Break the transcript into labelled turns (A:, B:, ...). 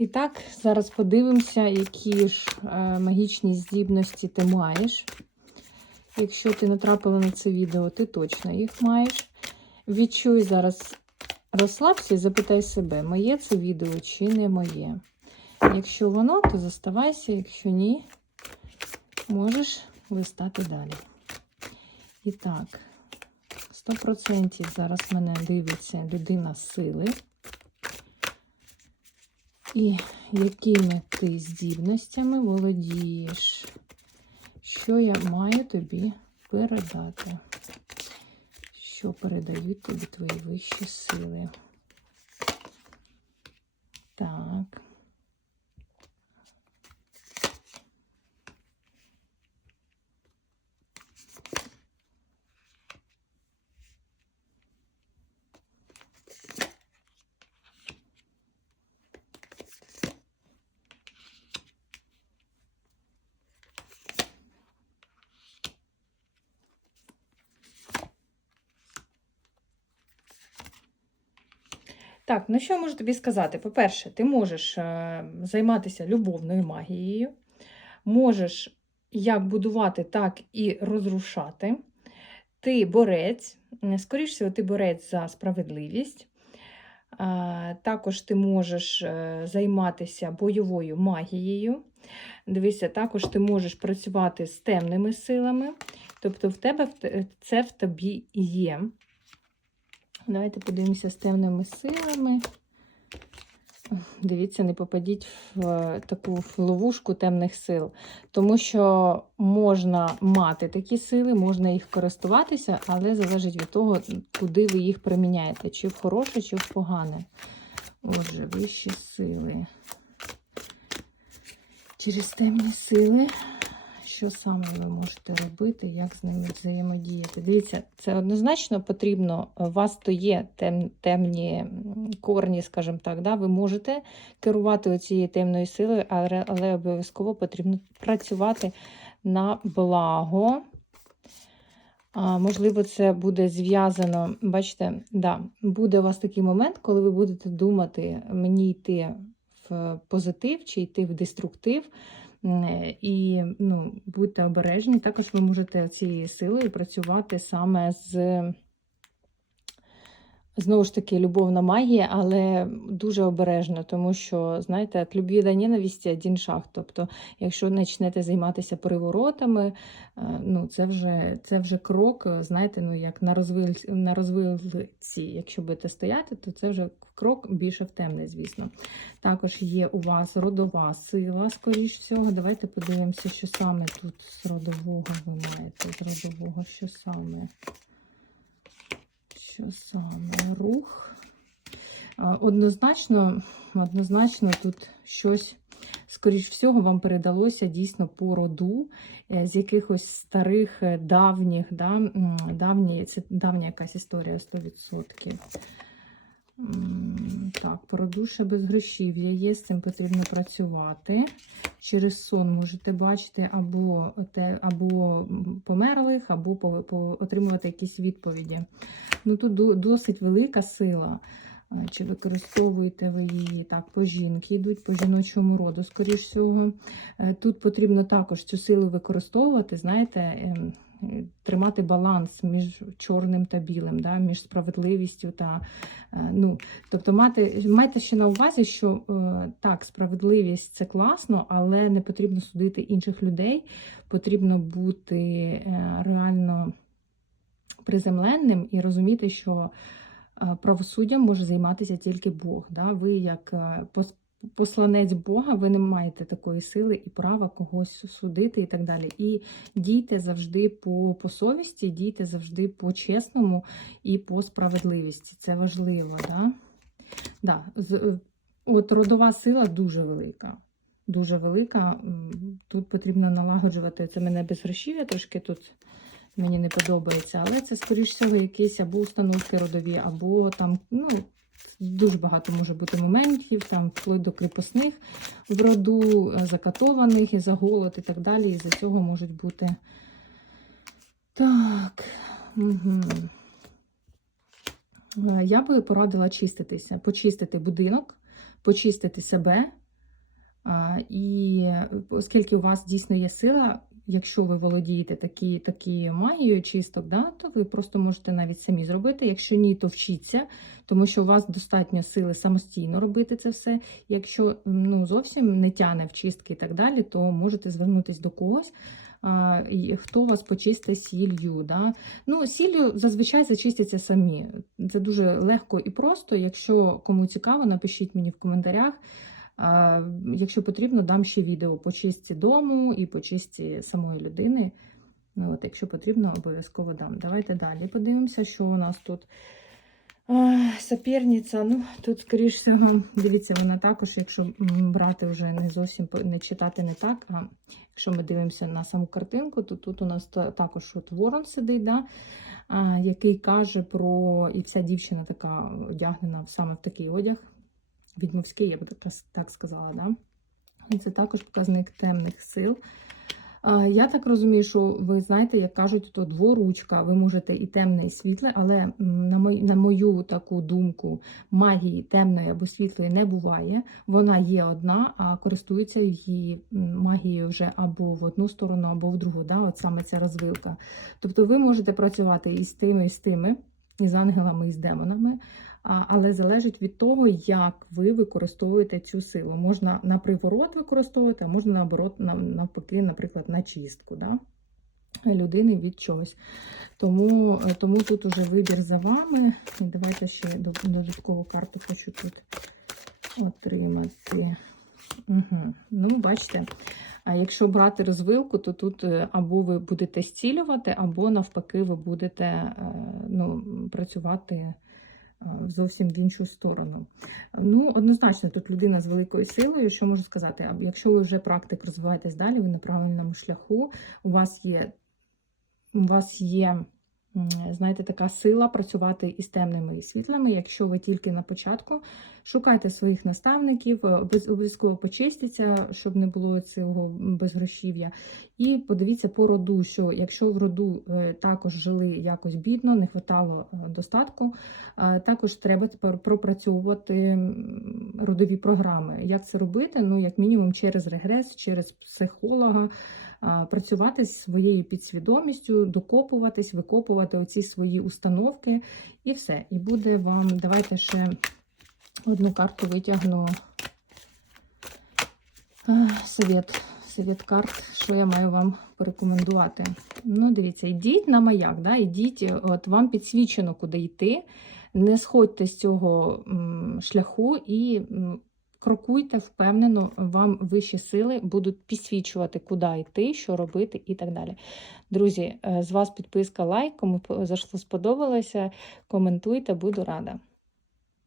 A: І так, зараз подивимося, які ж е, магічні здібності ти маєш. Якщо ти натрапила на це відео, ти точно їх маєш. Відчуй зараз, розслабся і запитай себе, моє це відео чи не моє. Якщо воно, то заставайся, якщо ні, можеш листати далі. І так, 100% зараз мене дивиться людина сили. І якими ти здібностями володієш? Що я маю тобі передати? Що передають тобі твої вищі сили? Так. Так, ну що я можу тобі сказати? По-перше, ти можеш е, займатися любовною магією, можеш як будувати, так і розрушати. Ти борець, скоріш всього, ти борець за справедливість. Також ти можеш е, займатися бойовою магією. Дивися, також ти можеш працювати з темними силами. Тобто, в тебе це в тобі є. Давайте подивимося з темними силами. Дивіться, не попадіть в е, таку ловушку темних сил, тому що можна мати такі сили, можна їх користуватися, але залежить від того, куди ви їх приміняєте, чи в хороше, чи в погане. Отже, вищі сили. Через темні сили що саме ви можете робити, як з ними взаємодіяти. Дивіться, це однозначно потрібно. У вас то є тем, темні корні, скажімо так. Да? Ви можете керувати оцією темною силою, але, але обов'язково потрібно працювати на благо. А, можливо, це буде зв'язано, бачите, да, буде у вас такий момент, коли ви будете думати, мені йти в позитив чи йти в деструктив. М, І ну, будьте обережні. Також ви можете цією силою працювати саме з, знову ж таки, любовна магія, але дуже обережно, тому що, знаєте, від любві до ненависті один шаг. Тобто, якщо почнете займатися приворотами, е, ну, це вже, це вже крок, знаєте, ну, як на, розвил, на розвилці, якщо будете стояти, то це вже крок більше в темне, звісно. Також є у вас родова сила, скоріш всього. Давайте подивимося, що саме тут з родового ви маєте. З родового, що саме? Що саме? Рух. Однозначно, однозначно тут щось, скоріш всього, вам передалося дійсно по роду е, з якихось старих, е, давніх, да, давні, це давня якась історія 100%. М, Так, породуша без грошів'я є, з цим потрібно працювати. Через сон можете бачити або, те, або померлих, або по, по, отримувати якісь відповіді. Ну, тут досить велика сила. Чи використовуєте ви її так, по жінки йдуть, по жіночому роду, скоріш всього. Е, Тут потрібно також цю силу використовувати, знаєте, ем, тримати баланс між чорним та білим, да, між справедливістю та е, ну, тобто мати, майте ще на увазі, що е, так, справедливість це класно, але не потрібно судити інших людей, потрібно бути е, реально приземленним і розуміти, що правосуддям може займатися тільки Бог. Да? Ви, як посланець Бога, ви не маєте такої сили і права когось судити і так далі. І дійте завжди по, по совісті, дійте завжди по чесному і по справедливості. Це важливо. Да? Да, е, от родова сила дуже велика. Дуже велика. Тут потрібно налагоджувати це мене без грошів'я, трошки тут мені не подобається, але це, скоріш всього, якісь або установки родові, або там, ну, дуже багато може бути моментів, там вплоть до кріпосних в роду, е, закатованих і за голод і так далі. І за цього можуть бути. Так. Угу. Я би порадила чиститися, почистити будинок, почистити себе, І оскільки у вас дійсно є сила, якщо ви володієте такі, такі магією чисток, да, то ви просто можете навіть самі зробити. Якщо ні, то вчіться, тому що у вас достатньо сили самостійно робити це все. Якщо ну, зовсім не тяне в чистки і так далі, то можете звернутися до когось. Хто вас почистить сіллю. Да? Ну, сіллю зазвичай зачистяться самі. Це дуже легко і просто. Якщо кому цікаво, напишіть мені в коментарях. Якщо потрібно, дам ще відео по чистці дому і по чистці самої людини. Ну, от, Якщо потрібно, обов'язково дам. Давайте далі подивимося, що у нас тут. А, Соперниця, ну тут, скоріш всього, дивіться, вона також, якщо брати вже не зовсім не читати не так, а якщо ми дивимося на саму картинку, то тут у нас також от ворон сидить, да, який каже про. І вся дівчина така одягнена саме в такий одяг. Відьмовський, я б так, сказала. Да? І це також показник темних сил. Я так розумію, що ви знаєте, як кажуть, то дворучка, ви можете і темне, і світле, але на мою, на мою таку думку, магії темної або світлої не буває. Вона є одна, а користується її магією вже або в одну сторону, або в другу. Да? От саме ця розвилка. Тобто ви можете працювати і з тими, і з тими, з ангелами, і з демонами. Але залежить від того, як ви використовуєте цю силу. Можна на приворот використовувати, а можна наоборот, навпаки, наприклад, на чистку да? людини від чогось. Тому, е, тому тут уже вибір за вами. Давайте ще додаткову карту хочу тут отримати. Угу. Ну, бачите, а якщо брати розвилку, то тут е, або ви будете зцілювати, або навпаки, ви будете е, ну, працювати е, зовсім в іншу сторону. Ну, однозначно, тут людина з великою силою, що можу сказати, якщо ви вже практик розвиваєтесь далі, ви на правильному шляху, у вас є, у вас є. Знаєте, така сила працювати із темними і світлими. Якщо ви тільки на початку, шукайте своїх наставників, е, обов'язково почистіться, щоб не було цього безгрошів'я. І подивіться по роду, що якщо в роду е, також жили якось бідно, не вистачало достатку, е, також треба тепер пропрацьовувати родові програми. Як це робити? Ну, як мінімум, через регрес, через психолога, працювати з своєю підсвідомістю, докопуватись, викопувати оці свої установки і все. І буде вам, давайте ще одну карту витягну. Совет, совет карт, що я маю вам порекомендувати. Ну, дивіться, йдіть на маяк, да? йдіть, от вам підсвічено, куди йти. Не сходьте з цього шляху і крокуйте впевнено, вам вищі сили будуть підсвічувати, куди йти, що робити і так далі. Друзі, е, з вас підписка, лайк, кому зайшло сподобалося, коментуйте, буду рада.